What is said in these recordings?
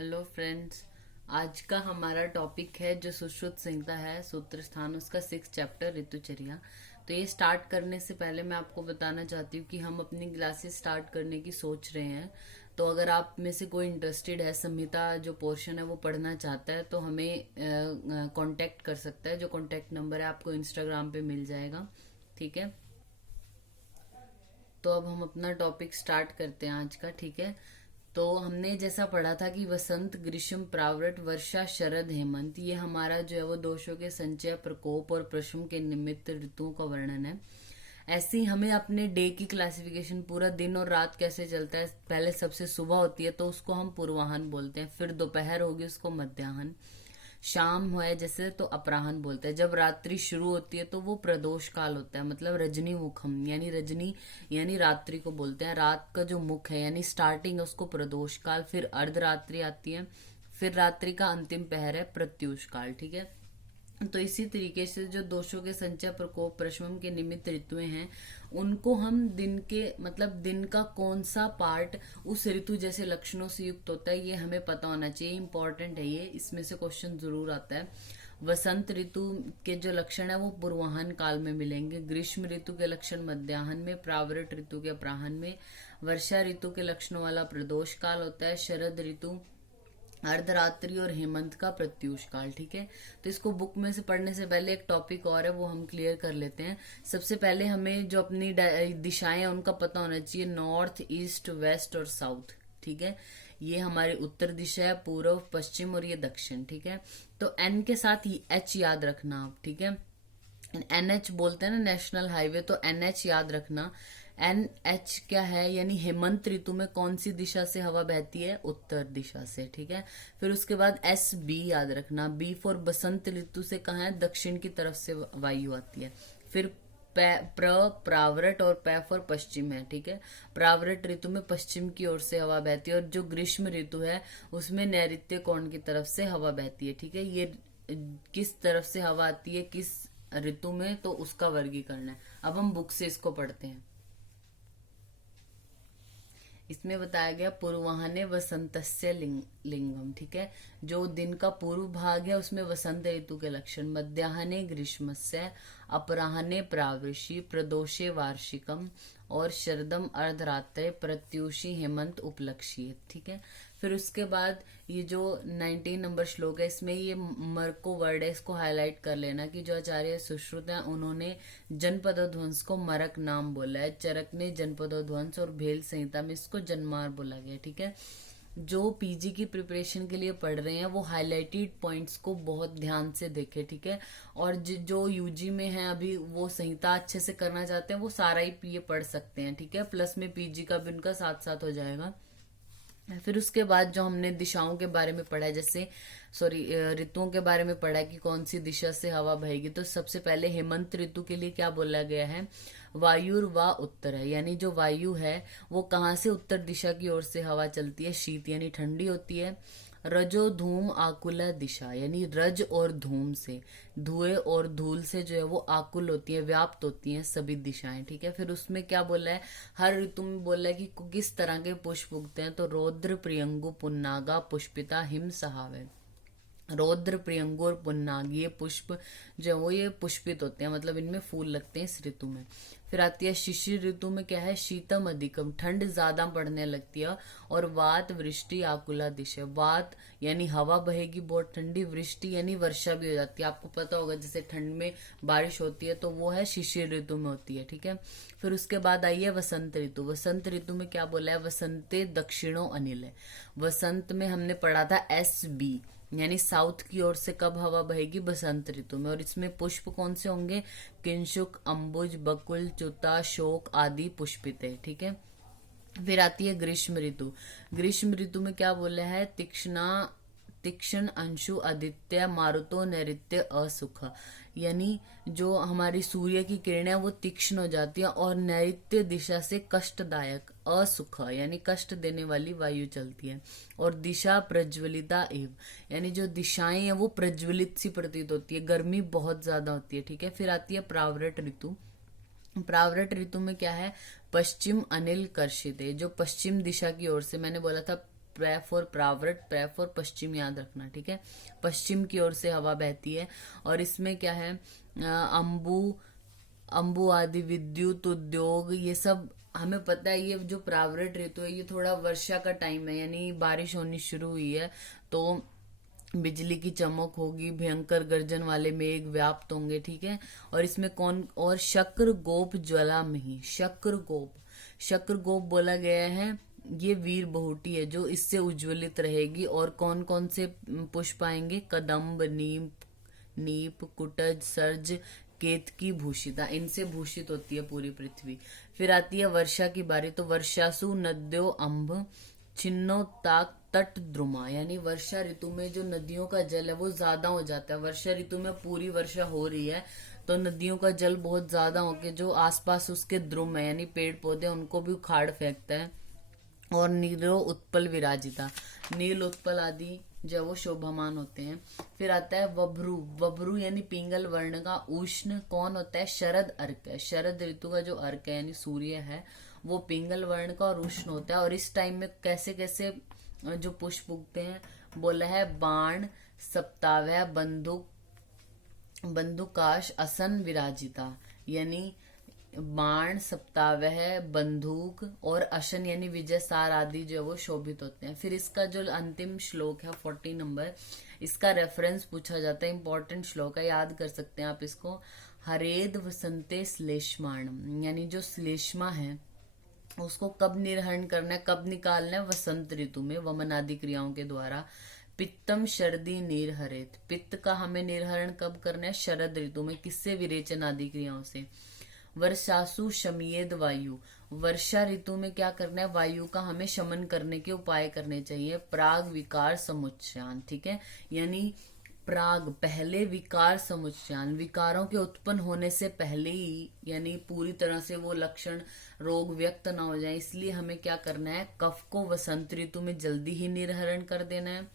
Hello friends. आज का हमारा टॉपिक है जो सुश्रुत संहिता है सूत्र स्थान, उसका 6 चैप्टर ऋतुचर्या। तो ये स्टार्ट करने से पहले मैं आपको बताना चाहती हूँ कि हम अपनी क्लासेस स्टार्ट करने की सोच रहे हैं। तो अगर आप में से कोई इंटरेस्टेड है, संहिता जो पोर्शन है वो पढ़ना चाहता है, तो हमें कांटेक्ट कर सकता है। जो कांटेक्ट नंबर है आपको इंस्टाग्राम पे मिल जाएगा। ठीक है, तो अब हम अपना टॉपिक स्टार्ट करते हैं आज का। ठीक है, तो हमने जैसा पढ़ा था कि वसंत, ग्रीष्म, प्रावृट, वर्षा, शरद, हेमंत, ये हमारा जो है वो दोषों के संचय, प्रकोप और प्रशम के निमित्त ऋतुओं का वर्णन है। ऐसे ही हमें अपने डे की क्लासिफिकेशन, पूरा दिन और रात कैसे चलता है। पहले सबसे सुबह होती है तो उसको हम पूर्वाहन बोलते हैं, फिर दोपहर होगी उसको मध्याह्न, शाम है जैसे तो अपराहन बोलते हैं। जब रात्रि शुरू होती है तो वो प्रदोष काल होता है, मतलब रजनी मुखम, यानी रजनी यानी रात्रि को बोलते हैं। रात का जो मुख है यानी स्टार्टिंग है उसको प्रदोष काल, फिर अर्धरात्रि आती है, फिर रात्रि का अंतिम पहर है प्रत्यूष काल। ठीक है, तो इसी तरीके से जो दोषों के संचय, प्रकोप, प्रशमन के निमित्त ऋतुएं हैं, उनको हम दिन के मतलब दिन का कौन सा पार्ट उस ऋतु जैसे लक्षणों से युक्त होता है, ये हमें पता होना चाहिए। इंपॉर्टेंट है ये, इसमें से क्वेश्चन जरूर आता है। वसंत ऋतु के जो लक्षण है वो पूर्वाहन काल में मिलेंगे। ग्रीष्म ऋतु के लक्षण मध्याह्न में, प्रावृत ऋतु के अपराह्न में, वर्षा ऋतु के लक्षणों वाला प्रदोष काल होता है, शरद ऋतु अर्धरात्रि और हेमंत का प्रत्यूष काल। ठीक है, तो इसको बुक में से पढ़ने से पहले एक टॉपिक और है वो हम क्लियर कर लेते हैं। सबसे पहले हमें जो अपनी दिशाएं हैं उनका पता होना चाहिए, नॉर्थ, ईस्ट, वेस्ट और साउथ। ठीक है, ये हमारी उत्तर दिशा है, पूर्व, पश्चिम और ये दक्षिण। ठीक है, तो एन के साथ एच याद रखना आप। ठीक है, एनएच बोलते हैं ना नेशनल हाईवे, तो एनएच याद रखना। एनएच क्या है, यानी हेमंत ऋतु में कौन सी दिशा से हवा बहती है, उत्तर दिशा से। ठीक है, फिर उसके बाद एस बी याद रखना। बी फॉर बसंत ऋतु से कहा है, दक्षिण की तरफ से वायु आती है। फिर प्रावृट और पै फॉर पश्चिम है। ठीक है, प्रावृट ऋतु में पश्चिम की ओर से हवा बहती है, और जो ग्रीष्म ऋतु है उसमें नैऋत्य कोण की तरफ से हवा बहती है। ठीक है, ये किस तरफ से हवा आती है किस ऋतु में, तो उसका वर्गीकरण है। अब हम बुक से इसको पढ़ते हैं। इसमें बताया गया पूर्वाहने वसंतस्य लिंगम। ठीक है, जो दिन का पूर्व भाग है उसमें वसंत ऋतु के लक्षण, मध्याह्ने ग्रीष्मस्य, अपराह्ने प्रावृषि, प्रदोषे वार्षिकम और शरदम अर्धरात्रे प्रत्यूषी हेमंत उपलक्षित। ठीक है, फिर उसके बाद ये जो 19 नंबर श्लोक है, इसमें ये मरको वर्ड है, इसको हाईलाइट कर लेना कि जो आचार्य सुश्रुत हैं उन्होंने जनपदोध्वंस को मरक नाम बोला है, चरक ने जनपदोध्वंस, और भेल संहिता में इसको जन्मार बोला गया। ठीक है, जो पीजी की प्रिपरेशन के लिए पढ़ रहे हैं वो हाईलाइटेड पॉइंट्स को बहुत ध्यान से देखे। ठीक है, और जो यूजी में है अभी वो संहिता अच्छे से करना चाहते हैं वो सारा ही ये पढ़ सकते हैं। ठीक है, प्लस में पीजी का भी उनका साथ साथ हो जाएगा। फिर उसके बाद जो हमने दिशाओं के बारे में पढ़ा है, जैसे ऋतुओं के बारे में पढ़ा है कि कौन सी दिशा से हवा बहेगी, तो सबसे पहले हेमंत ऋतु के लिए क्या बोला गया है, वायुर व उत्तर है, यानी जो वायु है वो कहाँ से उत्तर दिशा की ओर से हवा चलती है, शीत यानी ठंडी होती है। रजो धूम आकुला दिशा, यानी रज और धूम से, धुएं और धूल से जो है वो आकुल होती है, व्याप्त होती हैं सभी दिशाएं। ठीक है, फिर उसमें क्या बोला है, हर ऋतु में बोला है कि किस तरह के पुष्प उगते हैं, तो रौद्र, प्रियंगु, पुन्नागा, पुष्पिता, हिम सहावे। रौद्र, प्रियंगु और पुन्नाग ये पुष्प जो है वो ये पुष्पित होते हैं, मतलब इनमें फूल लगते हैं इस ऋतु में। फिर आती है शिशिर ऋतु में, क्या है, शीतम अधिकम, ठंड ज्यादा पड़ने लगती है, और वात, वृष्टि, आकुला दिशा। वात यानी हवा बहेगी बहुत ठंडी, वृष्टि यानी वर्षा भी हो जाती है। आपको पता होगा जैसे ठंड में बारिश होती है तो वो है शिशिर ऋतु में होती है। ठीक है, फिर उसके बाद आई है वसंत ऋतु। वसंत ऋतु में क्या बोला है, वसंते दक्षिणों अनिल है। वसंत में हमने पढ़ा था एस बी, यानी साउथ की ओर से कब हवा बहेगी, बसंत ऋतु में। और इसमें पुष्प कौन से होंगे, किंशुक, अंबुज, बकुल, च्युता, शोक आदि पुष्पित है। ठीक है, फिर आती है ग्रीष्म ऋतु। ग्रीष्म ऋतु में क्या बोला है, तीक्ष्ण अंशु आदित्य मारुतो नैऋत्य असुख, यानी जो हमारी सूर्य की किरणें वो तीक्ष्ण हो जाती है और नैऋत्य दिशा से कष्टदायक, असुख यानी कष्ट देने वाली वायु चलती है। और दिशा प्रज्वलिता एव, यानी जो दिशाएं हैं वो प्रज्वलित सी प्रतीत होती है, गर्मी बहुत ज्यादा होती है। ठीक है, फिर आती है प्रावृत ऋतु। प्रावृत ऋतु में क्या है, पश्चिम अनिल कर्षित है, जो पश्चिम दिशा की ओर से, मैंने बोला था प्र फॉर प्रावृट, प्र फॉर पश्चिम याद रखना, ठीक है। पश्चिम की ओर से हवा बहती है और इसमें क्या है, अंबु आदि, विद्युत, उद्योग, ये सब हमें पता है। ये जो प्रावृट ऋतु है ये थोड़ा वर्षा का टाइम है, यानी बारिश होनी शुरू हुई है तो बिजली की चमक होगी, भयंकर गर्जन वाले मेघ व्याप्त होंगे, ठीक है। और इसमें कौन, और शक्र गोप ज्वालामयी, शक्र गोप बोला गया है, ये वीर बहुटी है जो इससे उज्ज्वलित रहेगी। और कौन कौन से पुष्प आएंगे, कदम्ब, नीप, कुटज, सर्ज, केतकी, भूषिता, इनसे भूषित होती है पूरी पृथ्वी। फिर आती है वर्षा की बारी, तो वर्षासु नद्यो अम्भ छिन्नो ताक तट द्रुमा, यानी वर्षा ऋतु में जो नदियों का जल है वो ज्यादा हो जाता है। वर्षा ऋतु में पूरी वर्षा हो रही है तो नदियों का जल बहुत ज्यादा होके जो आसपास उसके द्रुम है यानी पेड़ पौधे उनको भी उखाड़ फेंकता है। और नीलो उत्पल विराजिता, नील उत्पल आदि जो वो शोभामान होते हैं। फिर आता है वभ्रू यानी पिंगल वर्ण का उष्ण कौन होता है, शरद अर्क है। शरद ऋतु का जो अर्क है यानी सूर्य है वो पिंगल वर्ण का और उष्ण होता है। और इस टाइम में कैसे कैसे जो पुष्प उगते हैं, बोला है बाण, सप्तावह, बंदुकाश, असन विराजिता, यानी बाण, सप्तावह, बंदूक और अशन यानी विजय सार आदि जो है वो शोभित होते हैं। फिर इसका जो अंतिम श्लोक है 40 नंबर, इसका रेफरेंस पूछा जाता है, इंपॉर्टेंट श्लोक है, याद कर सकते हैं आप इसको। हरेद वसंते श्लेष्माणम, यानी जो श्लेष्मा है उसको कब निर्हरण करना है, कब निकालना है, वसंत ऋतु में वमन आदि क्रियाओं के द्वारा। पित्तम शरदी निर्हरित, पित्त का हमें निर्हरण कब करना है, शरद ऋतु में, किससे, विरेचन आदि क्रियाओं से। वर्षासु शमयेद वायु, वर्षा ऋतु में क्या करना है, वायु का हमें शमन करने के उपाय करने चाहिए। प्राग विकार समुच्चयान, ठीक है, यानी प्राग पहले, विकार समुच्चयान विकारों के उत्पन्न होने से पहले ही, यानी पूरी तरह से वो लक्षण रोग व्यक्त ना हो जाए, इसलिए हमें क्या करना है, कफ को वसंत ऋतु में जल्दी ही निर्हरण कर देना है,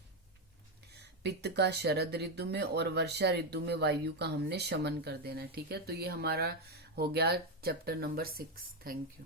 पित्त का शरद ऋतु में, और वर्षा ऋतु में वायु का हमने शमन कर देना है, ठीक है। तो ये हमारा हो गया चैप्टर नंबर 6। Thank you.